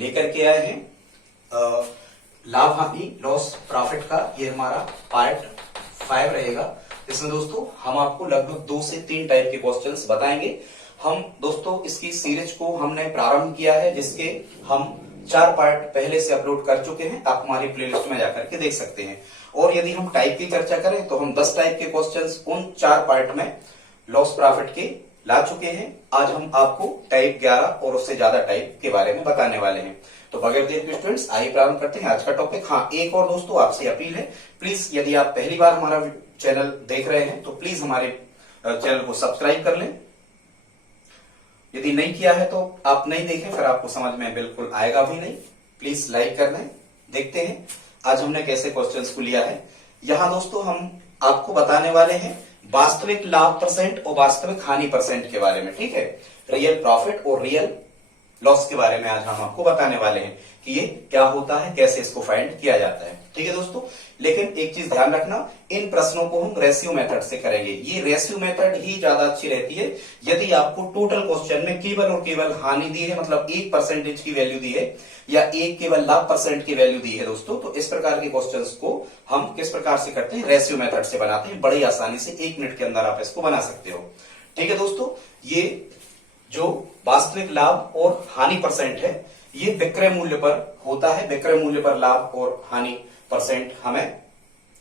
लेकर के आए हैं लाभ हानि लॉस प्रॉफिट का। ये हमारा पार्ट 5 रहेगा। इसमें दोस्तों हम आपको लगभग 2 से 3 टाइप के क्वेश्चंस बताएंगे। हम दोस्तों इसकी सीरीज को हमने प्रारंभ किया है, जिसके हम 4 पार्ट पहले से अपलोड कर चुके हैं। आप हमारी प्लेलिस्ट में जाकर के देख सकते हैं। और यदि हम टाइप की चर्चा करें तो हम 10 टाइप के क्वेश्चंस उन 4 पार्ट में लॉस प्रॉफिट के ला चुके हैं। आज हम आपको टाइप 11 और उससे ज्यादा टाइप के बारे में बताने वाले हैं। तो बगैर देर के स्टूडेंट्स आइए प्रारंभ करते हैं आज का टॉपिक। हाँ, एक और दोस्तों आपसे अपील है, प्लीज यदि आप पहली बार हमारा चैनल देख रहे हैं तो प्लीज हमारे चैनल को सब्सक्राइब कर लें। यदि नहीं किया है तो आप नहीं देखें, फिर आपको समझ में बिल्कुल आएगा भी नहीं। प्लीज लाइक कर लें। देखते हैं आज हमने कैसे क्वेश्चंस को लिया है। यहां दोस्तों हम आपको बताने वाले हैं वास्तविक लाभ परसेंट और वास्तविक हानि परसेंट के बारे में। ठीक है, रियल प्रॉफिट और रियल लॉस के बारे में आज हम आपको बताने वाले हैं कि ये क्या होता है, कैसे इसको फाइंड किया जाता है। ठीक है दोस्तों, लेकिन एक चीज ध्यान रखना, इन प्रश्नों को हम रेशियो मेथड से करेंगे। ये रेशियो मेथड ही ज्यादा अच्छी रहती है। यदि आपको टोटल क्वेश्चन में केवल और केवल हानि दी है, मतलब 1% की वैल्यू दी है, या एक केवल लाभ परसेंट की वैल्यू दी है दोस्तों, तो इस प्रकार के क्वेश्चंस को हम किस प्रकार से करते हैं, रेशियो मेथड से बनाते हैं। बड़ी आसानी से 1 मिनट के अंदर आप इसको बना सकते हो। ठीक है दोस्तों, ये जो वास्तविक लाभ और हानि परसेंट है, ये विक्रय मूल्य पर होता है। विक्रय मूल्य पर लाभ और हानि परसेंट हमें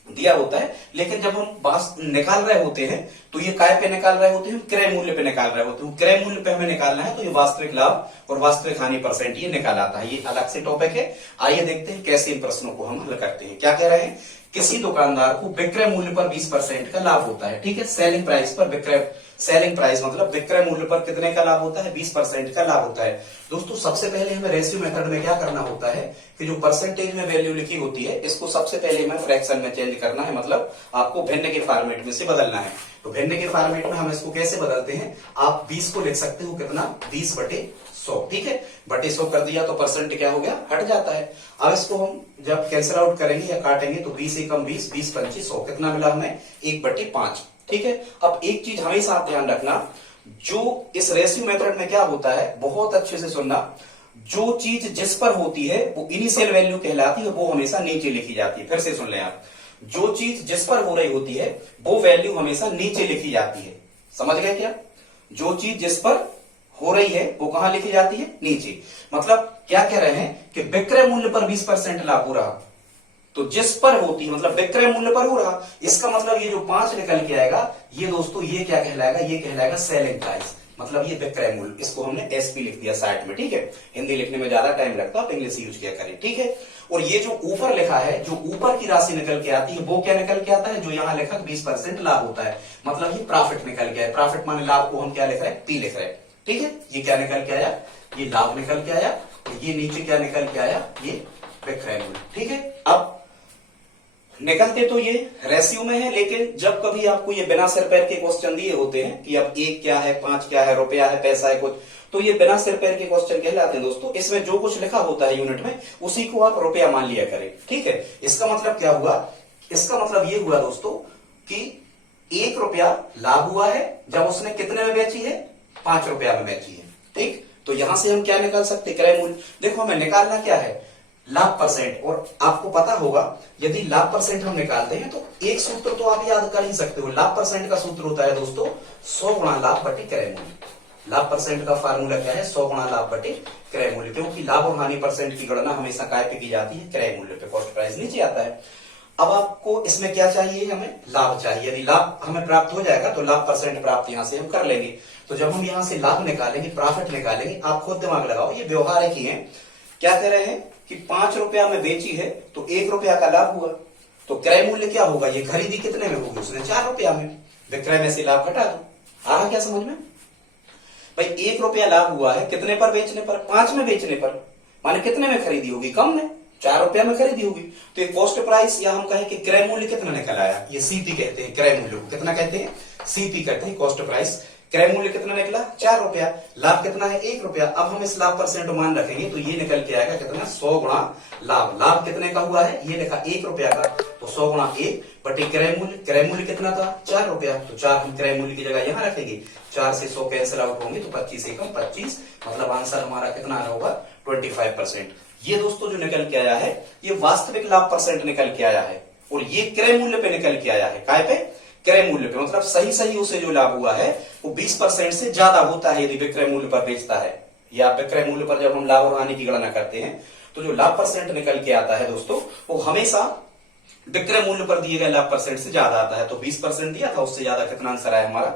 दिया होता है। लेकिन जब हम निकाल रहे होते हैं तो ये काय पे निकाल रहे होते हैं, क्रय मूल्य पे निकाल रहे होते हैं। क्रय मूल्य पे हमें निकालना है तो ये वास्तविक लाभ और वास्तविक हानि परसेंट ये निकाल आता है। ये अलग से टॉपिक है। आइए देखते हैं कैसे इन प्रश्नों को हम हल करते हैं। क्या कह रहे हैं, किसी दुकानदार को विक्रय मूल्य पर 20% का लाभ होता है। ठीक है, सेलिंग प्राइस पर विक्रय, सेलिंग प्राइस मतलब विक्रय मूल्य पर कितने का लाभ होता है, 20% का लाभ होता है। दोस्तों सबसे पहले हमें रेशियो मेथड में क्या करना होता है कि जो परसेंटेज में वैल्यू लिखी होती है, इसको सबसे पहले हमें फ्रैक्शन में चेंज करना है, मतलब आपको भिन्न के फॉर्मेट में से बदलना है। तो भिन्न के फॉर्मेट में हम इसको कैसे बदलते हैं, आप 20 को लिख सकते हो कितना, 20/100। ठीक है, बटे 100 कर दिया तो परसेंट क्या हो गया, हट जाता है। अब इसको हम जब कैंसिल आउट करेंगे या काटेंगे तो 20 एकम 20, 20×5 100, कितना मिला हमें, 1/5। ठीक है, अब एक चीज हमेशा आप ध्यान रखना, जो इस रेशियो मेथड में क्या होता है, बहुत अच्छे से सुनना, जो चीज जिस पर होती है वो इनिशियल वैल्यू कहलाती है, वो हमेशा नीचे लिखी जाती है। फिर से सुन लें आप, जो चीज जिस पर हो रही होती है वो वैल्यू हमेशा नीचे लिखी जाती है। समझ गए क्या, जो चीज जिस पर हो रही है वो कहां लिखी जाती है, नीचे। मतलब क्या कह रहे हैं कि विक्रय मूल्य पर 20% लाभ हो रहा, तो जिस पर होती है मतलब विक्रय मूल्य पर हो रहा, इसका मतलब ये जो 5 निकल के आएगा, ये दोस्तों ये क्या कहलाएगा, ये कहलाएगा सेलिंग प्राइस, मतलब ये विक्रय मूल्य। इसको हमने एसपी लिख दिया साइड में। ठीक है, हिंदी लिखने में ज्यादा टाइम लगता है, आप इंग्लिश यूज किया करें। ठीक है, और ये जो ऊपर लिखा है, जो ऊपर की राशि निकल के आती है, वो क्या निकल के आता है, जो यहाँ लिखा 20% लाभ होता है, मतलब ये प्रॉफिट निकल के आया। प्रॉफिट माने लाभ को हम क्या लिख रहे हैं, पी लिख रहे हैं। ठीक है, ये क्या निकल के आया, ये लाभ निकल के आया, और ये नीचे क्या निकल के आया, ये विक्रय मूल्य। ठीक है, अब निकलते तो ये रेशियो में है, लेकिन जब कभी आपको ये बिना सिर पैर के क्वेश्चन दिए होते हैं कि अब 1 क्या है, 5 क्या है, रुपया है, पैसा है कुछ, तो ये बिना सिर पैर के क्वेश्चन कहलाते हैं दोस्तों। इसमें जो कुछ लिखा होता है यूनिट में, उसी को आप रुपया मान लिया करें। ठीक है, इसका मतलब क्या हुआ, इसका मतलब ये हुआ दोस्तों कि 1 रुपया लाभ हुआ है जब उसने कितने में बेची है, 5 रुपया में बेची है। ठीक, तो यहां से हम क्या निकाल सकते, क्रय मूल्य। देखो हमें निकालना क्या है, लाभ परसेंट। और आपको पता होगा यदि लाभ परसेंट हम निकालते हैं तो एक सूत्र तो आप याद कर ही सकते हो। लाभ परसेंट का सूत्र होता है दोस्तों 100 गुणा लाभ बटे क्रय मूल्य। लाभ परसेंट का फार्मूला क्या है, 100 गुणा लाभ बटे क्रय मूल्य, क्योंकि लाभ और हानि परसेंट की गणना हमेशा काय पे की जाती है, क्रय मूल्य पे। कॉस्ट प्राइस नीचे आता है। अब आपको इसमें क्या चाहिए, हमें लाभ चाहिए। यदि लाभ हमें प्राप्त हो जाएगा तो लाभ परसेंट प्राप्त यहां से हम कर लेंगे। तो जब हम यहां से लाभ निकालेंगे, प्रॉफिट निकालेंगे, आप खुद दिमाग लगाओ, ये व्यवहारिक ही है। क्या कह रहे हैं कि 5 रुपया में बेची है तो 1 रुपया का लाभ हुआ, तो क्रय मूल्य क्या होगा, ये खरीदी कितने में होगी, उसने 4 रुपया में, विक्रय में से लाभ घटा दो। आ रहा क्या समझ में भाई, 1 रुपया लाभ हुआ है कितने पर बेचने पर, 5 में बेचने पर, माने कितने में खरीदी होगी, कम में, 4 रुपया में खरीदी होगी। तो ये कॉस्ट प्राइस, या हम कहें कि क्रय मूल्य कितना निकल आया, ये सीपी कहते हैं, क्रय मूल्य को कितना कहते हैं, सीपी कहते हैं, कॉस्ट प्राइस। क्रय मूल्य कितना निकला, 4 रुपया, लाभ कितना है, 1 रुपया। अब हम इस लाभ परसेंट मान रखेंगे तो ये निकल के आएगा कितना, 100 गुणा लाभ। लाभ कितने का हुआ है, ये लिखा 1 रुपया का, तो 100 गुणा 1 क्रय मूल्य कितना था 4 रुपया, तो 4 हम क्रय मूल्य की जगह यहाँ रखेंगे, 4 से 100 कैंसिल आउट होंगे तो 25 एकम 25, मतलब आंसर हमारा कितना आ रहा होगा 25%। ये दोस्तों जो निकल के आया है ये वास्तविक लाभ परसेंट निकल के आया है, और ये क्रय मूल्य पे निकल के आया है। काय पे? क्रय मूल्य पे, मतलब सही उसे जो लाभ हुआ है वो 20% से ज्यादा होता है यदि विक्रय मूल्य पर बेचता है, या विक्रय मूल्य पर जब हम लाभ और हानि की गणना करते हैं तो जो लाभ परसेंट निकल के आता है दोस्तों वो हमेशा विक्रय मूल्य पर दिए गए लाभ परसेंट से ज्यादा आता है। तो 20% दिया था, उससे ज्यादा कितना आंसर आया हमारा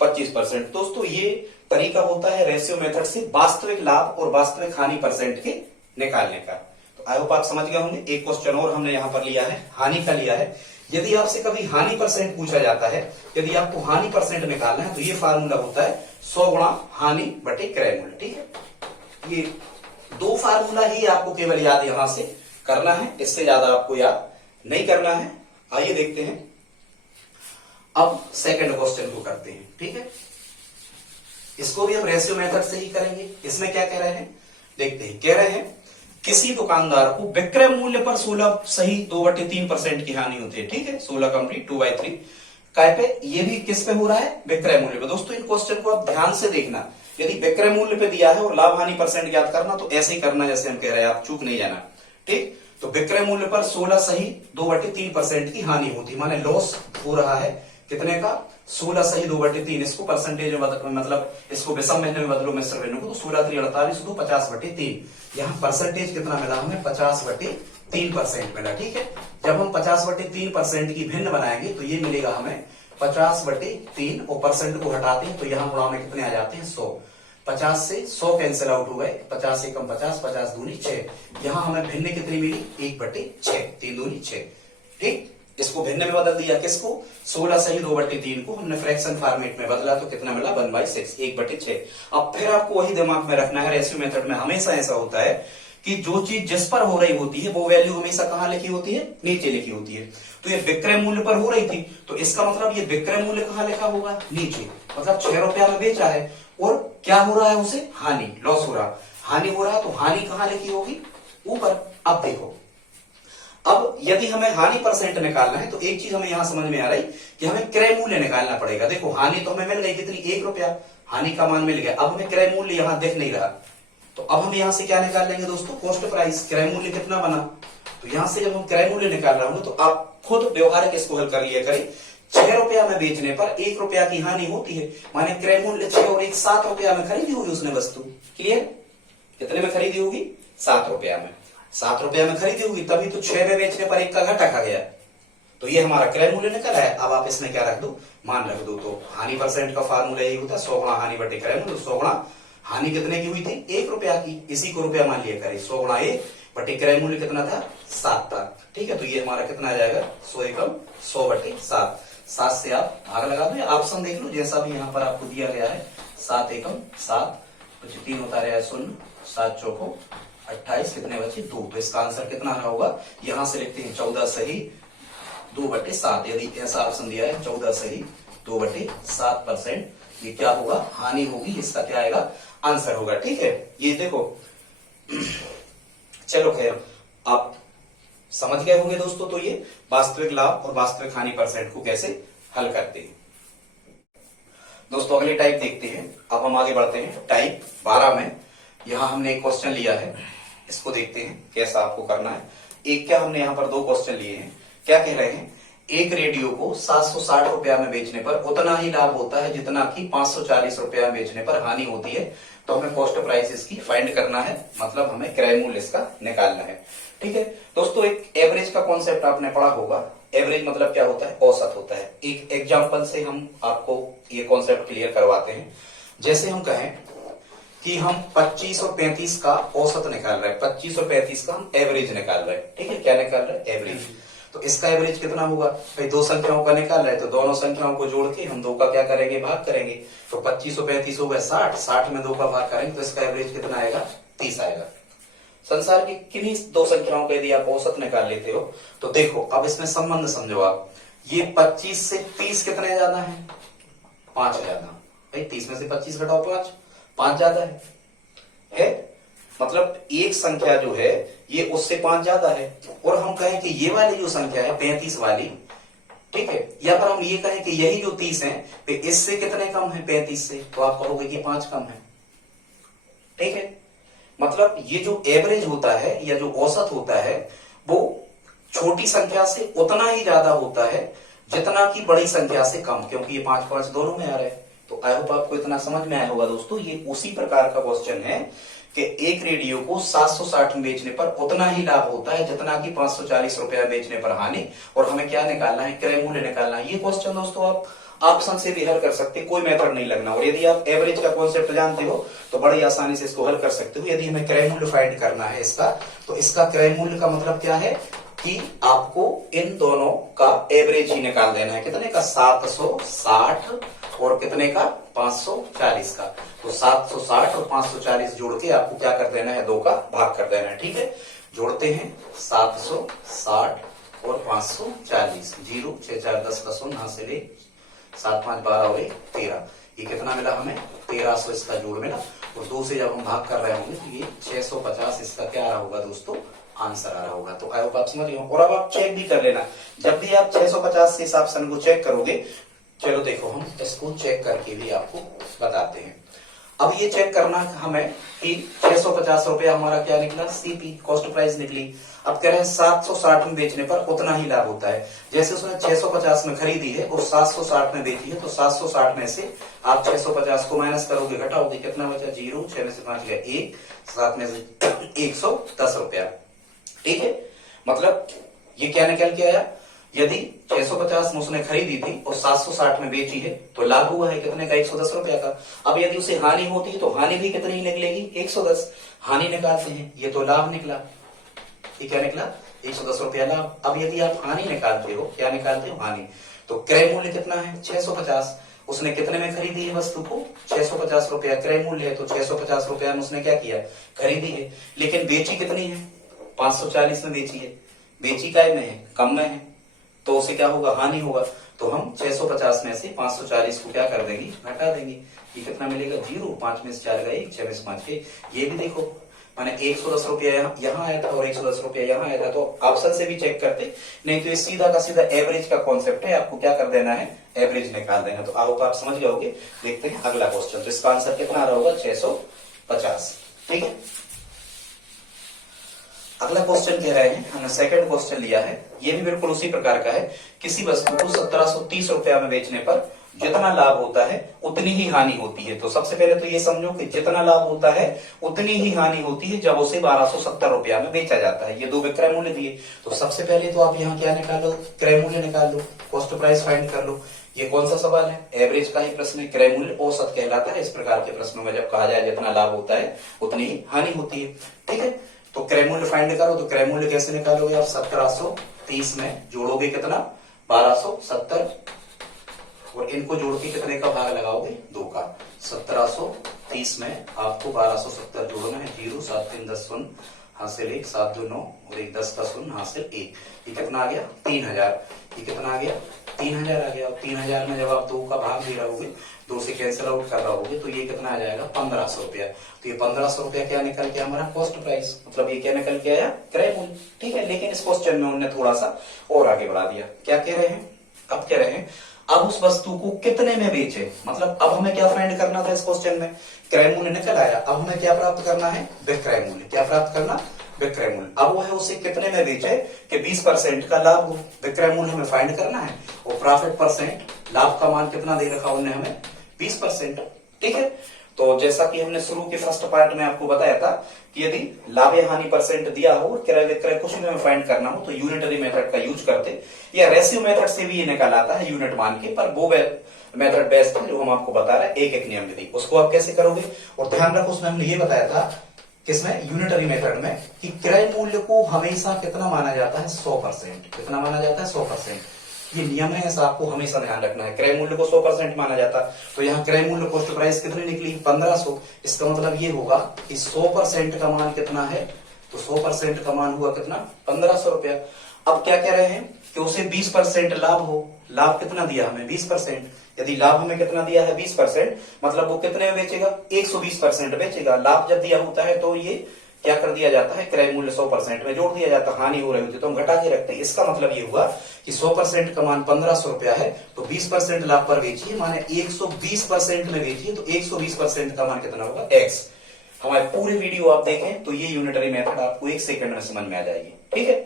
25%। दोस्तों ये तरीका होता है रेशियो मेथड से वास्तविक लाभ और वास्तविक हानि परसेंट के निकालने का। तो आई होप आप समझ गए होंगे। एक क्वेश्चन और हमने यहाँ पर लिया है, हानि का लिया है। यदि आपसे कभी हानि परसेंट पूछा जाता है, यदि आपको हानि परसेंट निकालना है तो ये फार्मूला होता है 100 गुणा हानि बटे क्रय मूल्य। ठीक है, ये 2 फार्मूला ही आपको केवल याद यहां से करना है, इससे ज्यादा आपको याद नहीं करना है। आइए देखते हैं अब सेकंड क्वेश्चन को करते हैं। ठीक है, इसको भी हम रेशियो मेथड से ही करेंगे। इसमें क्या कह रहे हैं देखते हैं। कह रहे हैं किसी दुकानदार को विक्रय मूल्य पर 16 सही 2/3% की हानि होती है। ठीक है, 16 कंप्लीट 2/3 काय पे, ये भी किस पे हो रहा है विक्रय मूल्य पे। दोस्तों इन क्वेश्चन को आप ध्यान से देखना, यदि विक्रय मूल्य पे दिया है और लाभ हानि परसेंट ज्ञात करना तो ऐसे ही करना जैसे हम कह रहे हैं, आप चूक नहीं जाना। ठीक, तो विक्रय मूल्य पर 16 सही 2/3% की हानि होती है, माने लॉस हो रहा है कितने का 16 सही 2/3। इसको परसेंटेज में मतलब इसको विषम महीने में बदलो मिश्र भिन्न को, तो 16 3 48 तो 50/3। यहाँ परसेंटेज कितना मिला हमें 50/3% मिला। ठीक है, जब हम 50/3% की भिन्न बनाएंगे तो ये मिलेगा हमें 50/3 और परसेंट को हटाते हैं तो यहाँ गुणा में कितने आ जाते हैं 100। 50 से 100 कैंसिल आउट हो गए, 50 एकम 50, 50 दूनी 6। यहाँ हमें भिन्न कितनी मिली 1/6, 3 दूनी 6। ठीक, इसको भिन्न में बदल दिया, किसको 16 सही 2/3 को हमने फ्रैक्शन फॉर्मेट में बदला तो कितना मिला 1/6, 1/6। अब फिर आपको वही दिमाग में रखना है, रेशियो मेथड में हमेशा ऐसा होता है कि जो चीज जिस पर हो रही होती है वो वैल्यू हमेशा कहां लिखी होती है, नीचे लिखी होती है। तो ये विक्रय मूल्य पर हो रही थी तो इसका मतलब ये विक्रय मूल्य कहां लिखा होगा, नीचे, मतलब 6 रुपया में बेचा है और क्या हो रहा है उसे हानि, लॉस हो रहा, हानि हो रहा, तो हानि कहां लिखी होगी ऊपर। अब देखो, अब यदि हमें हानि परसेंट निकालना है तो एक चीज हमें यहां समझ में आ रही कि हमें क्रय मूल्य निकालना पड़ेगा। देखो हानि तो हमें मिल गई कितनी 1 रुपया, हानि का मान मिल गया। अब हमें क्रय मूल्य यहां दिख नहीं रहा, तो अब हम यहां से क्या निकाल लेंगे दोस्तों, कॉस्ट प्राइस। क्रय मूल्य कितना बना, तो यहां से जब हम क्रय मूल्य निकाल रहे होंगे तो आप खुद व्यवहारिक इसको हल कर लिया करें। 6 रुपया में बेचने पर 1 रुपया की हानि होती है, माने क्रय मूल्य 6 और 1 7 रुपया में खरीदी होगी उसने वस्तु। क्लियर, कितने में खरीदी होगी 7 रुपया में, 7 रुपया में खरीदी होगी, तभी तो 6 में बेचने पर 1 का घाटा खा गया। तो ये हमारा क्रय मूल्य निकल है। अब आप इसमें क्या रख दो, मान रख दो। तो हानि परसेंट का फार्मूला यही होता है 100 गुणा हानि बटे क्रय मूल्य। 100 गुणा हानि कितने की हुई थी 1 रुपया की, इसी को रुपया मान लिया करें। 100 गुणा 1 बटे क्रय मूल्य कितना था 7 था। ठीक है, तो ये हमारा कितना आ जाएगा 100 एकम 100/7। 7 से आप भाग लगा दो, ऑप्शन देख लो जैसा भी यहाँ पर आपको दिया गया है। 7 एकम 7, तो 3 होता रहा 0, 7 चौको 28, कितने बचे 2। तो इसका आंसर कितना रहा होगा, यहां से लिखते हैं 14 सही 2/7। यदि ऐसा ऑप्शन दिया है 14 सही 2/7%, ये क्या होगा हानि होगी, इसका क्या आएगा आंसर होगा। ठीक है, ये देखो चलो खैर आप समझ गए होंगे दोस्तों। तो ये वास्तविक लाभ और वास्तविक हानि परसेंट को कैसे हल करते हैं। दोस्तों अगली टाइप देखते हैं। अब हम आगे बढ़ते हैं टाइप 12 में। यहां हमने एक क्वेश्चन लिया है, इसको देखते हैं कैसा आपको करना है। एक क्या हमने यहाँ पर 2 क्वेश्चन लिए हैं। क्या कह रहे हैं, एक रेडियो को 760 रुपया में बेचने पर उतना ही लाभ होता है जितना कि 540 रुपया में बेचने पर हानि होती है। तो हमें कॉस्ट प्राइस इसकी फाइंड करना है, मतलब हमें क्रय मूल्य इसका निकालना है। ठीक है दोस्तों, एक एवरेज का कॉन्सेप्ट आपने पढ़ा होगा। एवरेज मतलब क्या होता है, औसत होता है। एक एग्जांपल से हम आपको ये कॉन्सेप्ट क्लियर करवाते हैं। जैसे हम कहें कि हम 25 और 35 का औसत निकाल रहे हैं, 25 और 35 का हम एवरेज निकाल रहे हैं। ठीक है, क्या निकाल रहे हैं एवरेज। तो इसका एवरेज कितना होगा भाई, 2 संख्याओं का निकाल रहे हैं तो दोनों संख्याओं को जोड़ के हम 2 का क्या करेंगे भाग करेंगे। तो 25 और 35 हो गए 60, 60 में 2 का भाग करेंगे तो इसका एवरेज कितना आएगा 30 आएगा। संसार की किन्हीं 2 संख्याओं का यदि आप औसत निकाल लेते हो तो देखो अब इसमें संबंध समझो आप। ये 25 से 30 कितने ज्यादा है 5 ज्यादा भाई। 30 में से 25 घटाओ 5 ज्यादा है। मतलब एक संख्या जो है ये उससे 5 ज्यादा है, और हम कहें कि ये वाली जो संख्या है 35 वाली, ठीक है, या फिर हम ये कहें कि यही जो 30 है इससे कितने कम है 35 से, तो आप कहोगे कि 5 कम है। ठीक है, मतलब ये जो एवरेज होता है या जो औसत होता है वो छोटी संख्या से उतना ही ज्यादा होता है जितना की बड़ी संख्या से कम, क्योंकि ये 5 5 दोनों में आ रहे हैं। तो आई होप आपको इतना समझ में आया होगा दोस्तों। ये उसी प्रकार का क्वेश्चन है कि एक रेडियो को 760 में बेचने पर उतना ही लाभ होता है जितना कि 540 रुपया बेचने पर हानि, और हमें क्या निकालना है, क्रय मूल्य निकालना है। ये क्वेश्चन दोस्तों आप ऑप्शन से भी हल कर सकते, कोई मेथड नहीं लगना, और यदि आप एवरेज का कॉन्सेप्ट जानते हो तो बड़ी आसानी से इसको हल कर सकते हो। यदि हमें क्रय मूल्य फाइंड करना है इसका, तो इसका क्रय मूल्य का मतलब क्या है कि आपको इन दोनों का एवरेज ही निकाल देना है। कितने का, 760 और कितने का, 540 का। तो 760 और 540 जोड़ के आपको क्या कर देना है, 2 का भाग कर देना है। ठीक है, जोड़ते हैं 760 और 540, 0 6 4 10 का 0 हासिल 1 7 5 12 और 1 13। ये कितना मिला हमें, 1300 इसका जोड़ मिला, और 2 से जब हम भाग कर रहे होंगे तो ये 650 इसका क्या आ रहा होगा दोस्तों, आंसर आ रहा होगा। तो आई होप आप समझ गए। और अब आप चेक भी कर लेना, जब भी आप 650 से इस ऑप्शन को चेक करोगे, चलो देखो हम इसको चेक करके भी आपको बताते हैं। अब ये चेक करना हमें कि 650 रुपया हमारा क्या निकला, सीपी कॉस्ट प्राइस निकली। अब कह रहे हैं 760 में बेचने पर उतना ही लाभ होता है। जैसे उसने 650 में खरीदी है और 760 में बेची है, तो 760 में से आप 650 को माइनस करोगे, घटाओगे, कितना बचा, 0 6 में से 5 गया 1, 7 में से 110 रुपया। ठीक है, मतलब ये क्या निकल के आया, यदि 650 में उसने खरीदी थी और 760 में बेची है तो लाभ हुआ है कितने का, 110 रुपया का। अब यदि उसे हानि होती है तो हानि भी कितनी निकलेगी, 110। हानि निकालते हैं, ये तो लाभ निकला, ये क्या निकला, 110 रुपया लाभ। अब यदि आप हानि निकालते हो, क्या निकालते हो, हानि, तो क्रय मूल्य कितना है, 650। उसने कितने में खरीदी है वस्तु को, 650 रुपया क्रय मूल्य है, तो 650 रुपया में उसने क्या किया, खरीदी है। लेकिन बेची कितनी है, 540 में बेची है, बेची काय में है, कम में है, तो उसे क्या होगा, हानि होगा। तो हम 650 में से 540 को क्या कर देंगे, घटा देंगे। ये कितना मिलेगा, 0, 5 में से 4 गए 1, 6 में से 5 गए। ये भी देखो माने 110 रुपया यहाँ आया था और 110 रुपया यहाँ आया था, तो ऑप्शन से भी चेक करते, नहीं तो ये सीधा का सीधा एवरेज का कॉन्सेप्ट है, आपको क्या कर देना है, एवरेज निकाल देना। तो आओ आप समझ गए। देखते हैं अगला क्वेश्चन, तो इसका आंसर कितना आ रहा होगा, 650। ठीक है, अगला क्वेश्चन कह रहे हैं, हमने सेकंड क्वेश्चन लिया है, ये भी बिल्कुल उसी प्रकार का है। किसी वस्तु को 1730 रुपया में बेचने पर जितना लाभ होता है उतनी ही हानि होती है। तो सबसे पहले तो ये समझो कि जितना लाभ होता है उतनी ही हानि होती है जब उसे 1270 रुपया में बेचा जाता है। ये 2 विक्रय मूल्य दिए, तो सबसे पहले तो आप यहाँ क्या निकालो, क्रय मूल्य निकाल लो, कॉस्ट प्राइस फाइंड कर लो। ये कौन सा सवाल है, एवरेज का ही प्रश्न है, क्रय मूल्य औसत कहलाता है। इस प्रकार के प्रश्नों में जब कहा जाए जितना लाभ होता है उतनी ही हानि होती है। ठीक है, तो क्रय मूल्य फाइंड करो, तो क्रय मूल्य कैसे निकालोगे आप, 1730 में जोड़ोगे कितना, 1270, और इनको जोड़ के कितने का भाग लगाओगे, 2 का। 1730 में आपको 1270 जोड़ना है, 0 7 3 10 शून्य हासिल 1 7 2 9 और 1 10 का शून्य हासिल 1। ये कितना आ गया, 3000। ये कितना आ गया, 3000 आ गया। और 3000 में जब आप 2 का भाग दे रहोगे, 2 से कैंसिल आउट कर रहोगे, तो ये कितना आ जाएगा, 1500 रुपया। तो ये 1500 रुपया क्या निकल के हमारा कॉस्ट प्राइस, मतलब ये क्या निकल के आया, क्रय मूल्य। ठीक है, लेकिन इस क्वेश्चन में उन्होंने थोड़ा सा और आगे बढ़ा दिया। क्या कह रहे हैं, अब कह रहे हैं अब उस वस्तु को कितने में बेचे, मतलब अब हमें क्या फाइंड करना था इस क्वेश्चन में, क्रय मूल्य निकल आया, अब हमें क्या प्राप्त करना है, विक्रय मूल्य। क्या प्राप्त करना, विक्रय मूल्य। अब वो है उसे कितने में बेचे कि 20% का लाभ हो, विक्रय मूल्य हमें फाइंड करना है, और प्रॉफिट परसेंट, लाभ का मान कितना दे रखा उन्होंने हमें, 20%। ठीक है, तो जैसा कि हमने शुरू के फर्स्ट पार्ट में आपको बताया था कि यदि लाभ या हानि परसेंट दिया हो, क्रय विक्रय कुछ भी हमें फाइंड करना हो, तो यूनिटरी मेथड का यूज करते, या रेशियो मेथड से भी ये निकल आता है यूनिट मान के, पर वो मेथड बेस्ट है जो हम आपको बता रहे हैं, एक नियम विधि। उसको आप कैसे करोगे, और ध्यान रखो उसमें हमने ये बताया था किसमें, यूनिटरी मेथड में, कि क्रय मूल्य को हमेशा कितना माना जाता है, 100%। कितना माना जाता है, 100%। ये नियम है, ऐसा आपको हमेशा ध्यान रखना है, क्रय मूल्य को 100% माना जाता। तो यहाँ क्रय मूल्य कॉस्ट प्राइस कितनी निकली, 1500। इसका मतलब ये होगा कि 100% का मान कितना है, तो 100% का मान हुआ कितना, 1500 रुपया। अब क्या कह रहे हैं कि उसे 20% लाभ हो, लाभ कितना दिया हमें, 20%। यदि लाभ हमें कितना दिया है, 20%, मतलब वो कितने में बेचेगा, 120% बेचेगा। लाभ जब दिया होता है तो ये क्या कर दिया जाता है, क्रय मूल्य 100% में जोड़ दिया जाता है। हानि हो रही होती है तो हम घटा के रखते हैं। इसका मतलब ये हुआ कि 100% का मान 1500 रुपया है तो 20% लाभ पर बेचिए, माने 120% में बेचिए तो 120% का मान कितना होगा, x। हमारे पूरे वीडियो आप देखें तो ये यूनिटरी मेथड आपको 1 सेकंड में समझ में आ जाएगी, ठीक है।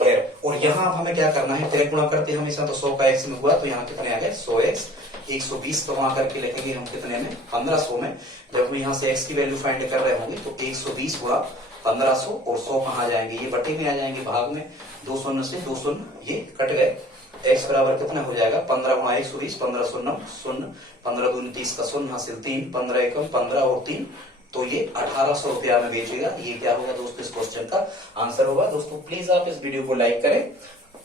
खैर, और यहाँ अब हमें क्या करना है, क्रय गुणा करते हैं हमेशा, तो 100 का x में हुआ तो यहाँ कितने आ गए 100x। 120 तो वहां करके लिखेंगे हम कितने में, 1500 में। जब हम यहाँ से x की वैल्यू फाइंड कर रहे होंगे तो 120 गुणा 1500 और 100 कहाँ जाएंगे, ये बटे में आ जाएंगे, भाग में 2 शून्य से 2 शून्य ये कट गए। x बराबर कितना हो जाएगा 15 गुणा 120, 15 शून्य शून्य, 15 दूनी 30 का शून्य हासिल 3, 15 एकम 15 और 3 तो ये 1800 रुपया में बेचेगा। ये क्या होगा दोस्तों, इस क्वेश्चन का आंसर होगा। दोस्तों प्लीज आप इस वीडियो को लाइक करें,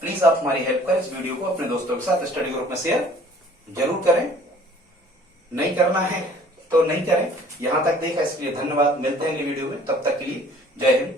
प्लीज आप हमारी हेल्प करें, इस वीडियो को अपने दोस्तों के साथ स्टडी ग्रुप में शेयर जरूर करें। नहीं करना है तो नहीं करें। यहां तक देखा इसके लिए धन्यवाद। मिलते हैं अगली वीडियो में, तब तक के लिए जय हिंद।